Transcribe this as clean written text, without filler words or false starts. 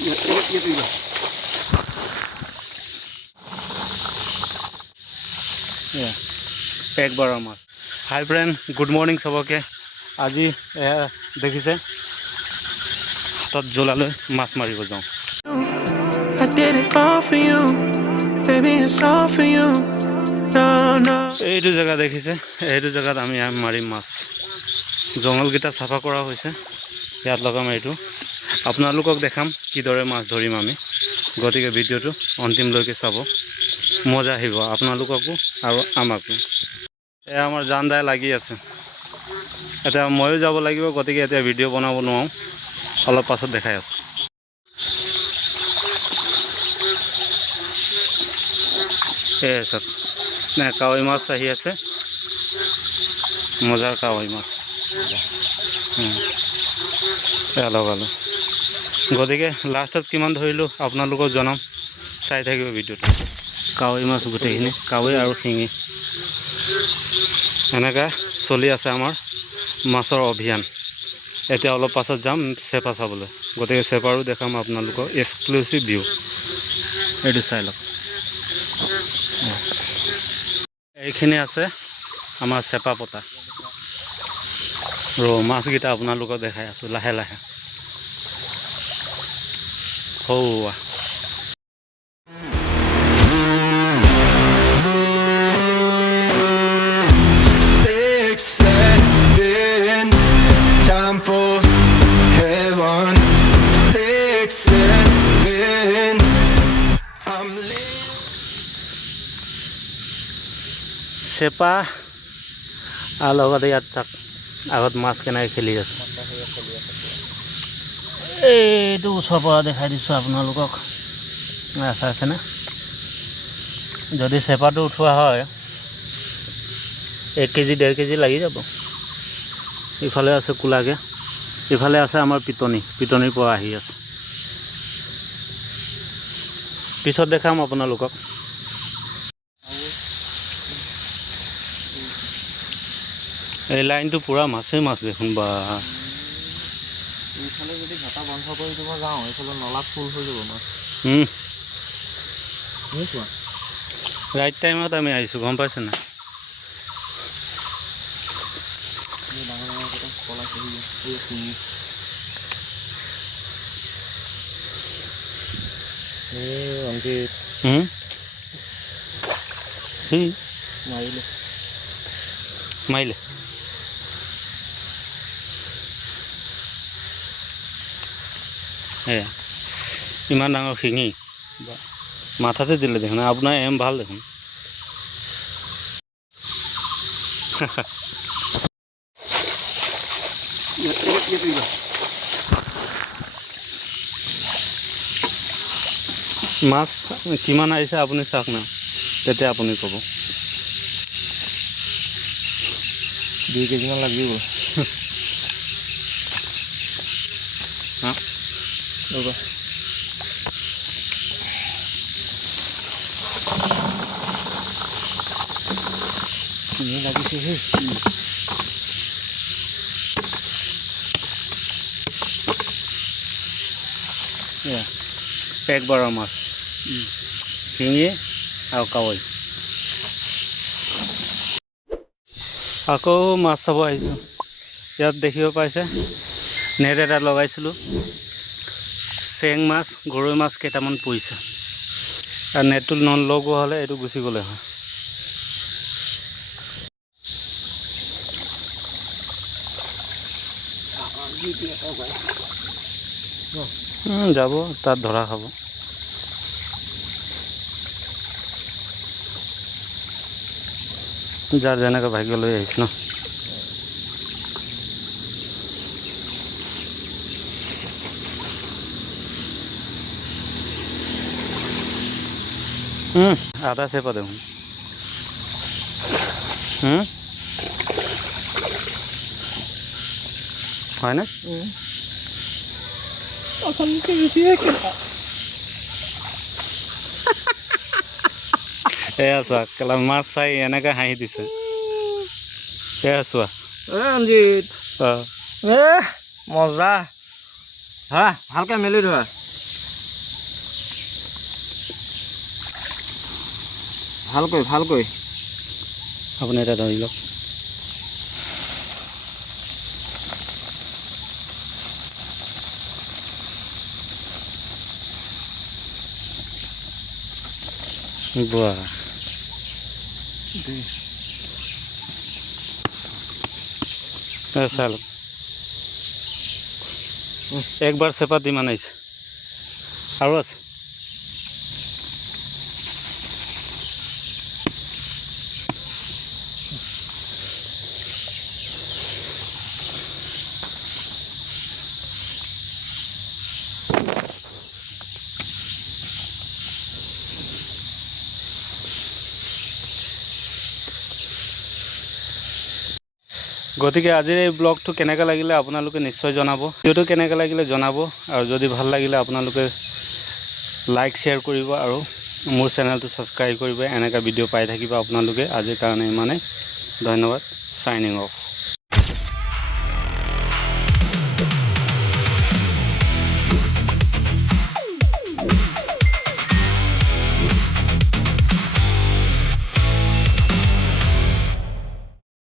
এক বাৰ মাছ। হাই friend, good morning চবকে। আজি দেখিছে হাতত জোলালৈ মাছ মাৰিব যাওঁ। এইটো জেগা দেখিছে, এইটো জেগাত আমি মাৰিম মাছ। জংঘলকেইটা চাফা কৰা হৈছে, ইয়াত লগাম এইটো। আপোনালোকক দেখাম কিদৰে মাছ ধৰিম আমি, গতিকে ভিডিঅ'টো অন্তিমলৈকে চাব, মজা আহিব আপোনালোককো আৰু আমাকো। এয়া আমাৰ জান দাই লাগি আছে, এতিয়া ময়ো যাব লাগিব, গতিকে এতিয়া ভিডিঅ' বনাব নোৱাৰোঁ, অলপ পাছত দেখাই আছোঁ। চাওক কাৱৈ মাছ আহি আছে, মজাৰ কাৱৈ মাছ এয়া লগালোঁ। গতিকে লাষ্টত কিমান ধৰিলোঁ আপোনালোকক জনাম, চাই থাকিব ভিডিঅ'টো। কাৱৈ মাছ গোটেইখিনি, কাৱৈ আৰু শিঙি, এনেকৈ চলি আছে আমাৰ মাছৰ অভিযান। এতিয়া অলপ পাছত যাম চেপা চাবলৈ, গতিকে চেপাৰো দেখাম আপোনালোকক এক্সক্লুচিভ ভিউ। এইটো চাই লওক, এইখিনি আছে আমাৰ চেপা পতা। মাছকেইটা আপোনালোকক দেখাই আছোঁ লাহে লাহে। হৌৱা চেপা আৰু লগতে ইয়াত চাওক আগত মাছ কেনেকৈ খেলি আছে। এইটো ওচৰৰ পৰা দেখাই দিছোঁ আপোনালোকক, আছেনে? যদি চেপাটো উঠোৱা হয় 1 কেজি 1.5 কেজি লাগি যাব। ইফালে আছে কোলাকে, ইফালে আছে আমাৰ পিটনিৰ পৰা আহি আছে। পিছত দেখাম আপোনালোকক। এই লাইনটো পূৰা মাছেই মাছ দেখোন বা। এইফালে যদি ঘাটা বন্ধ কৰি দিব যাওঁ, এইফালে নলাত ফুল হৈ যাব মাছ। ৰাইট টাইমত আমি আহিছোঁ, গম পাইছে নাই? মাৰিলে ইমান ডাঙৰ শিঙি মাথাতে দিলে দেখোন, আপোনাৰ এম ভাল দেখোন। মাছ কিমান আহিছে আপুনি চাওক না, তেতিয়া আপুনি ক'ব। 2 কেজিমান লাগিব। ৰ'ব শিঙি লাগিছে হে। এক বাৰৰ মাছ, শিঙি আৰু কাৱৈ। আকৌ মাছ চাব আহিছোঁ। ইয়াত দেখিব পাইছে নেট এটা লগাইছিলোঁ, চেং মাছ গৰৈ মাছ কেইটামান পৰিছে, আৰু নেটটো নলগোৱা হ'লে এইটো গুচি গ'লে হয়। যাব তাত ধৰা খাব। যাৰ যেনেকৈ ভাগ্য লৈ আহিছে ন। আধা চেপা দেখোন। হয়নে? এয়া চোৱা, কেলা মাছ চাই এনেকৈ হাঁহি দিছে। এয়া চোৱা ৰঞ্জিত, মজা। হা ভালকৈ মেলি ধৰা। ভালকৈ আপুনি এটা ধৰি লওক বাহ চাল একবাৰ চেপাত ইমান আহিছে আৰু আছে গতিকে আজিৰ এই ব্লগটো কেনেকৈ লাগিলে আপোনালোকে নিশ্চয় জনাব ভিডিঅ'টো কেনেকৈ লাগিলে জনাব আৰু যদি ভাল লাগিলে আপোনালোকে লাইক শ্বেয়াৰ কৰিব আৰু মোৰ চেনেলটো ছাবস্ক্ৰাইব কৰিব এনেকুৱা ভিডিঅ' পাই থাকিব আপোনালোকে আজিৰ কাৰণে ইমানেই ধন্যবাদ চাইনিং অফ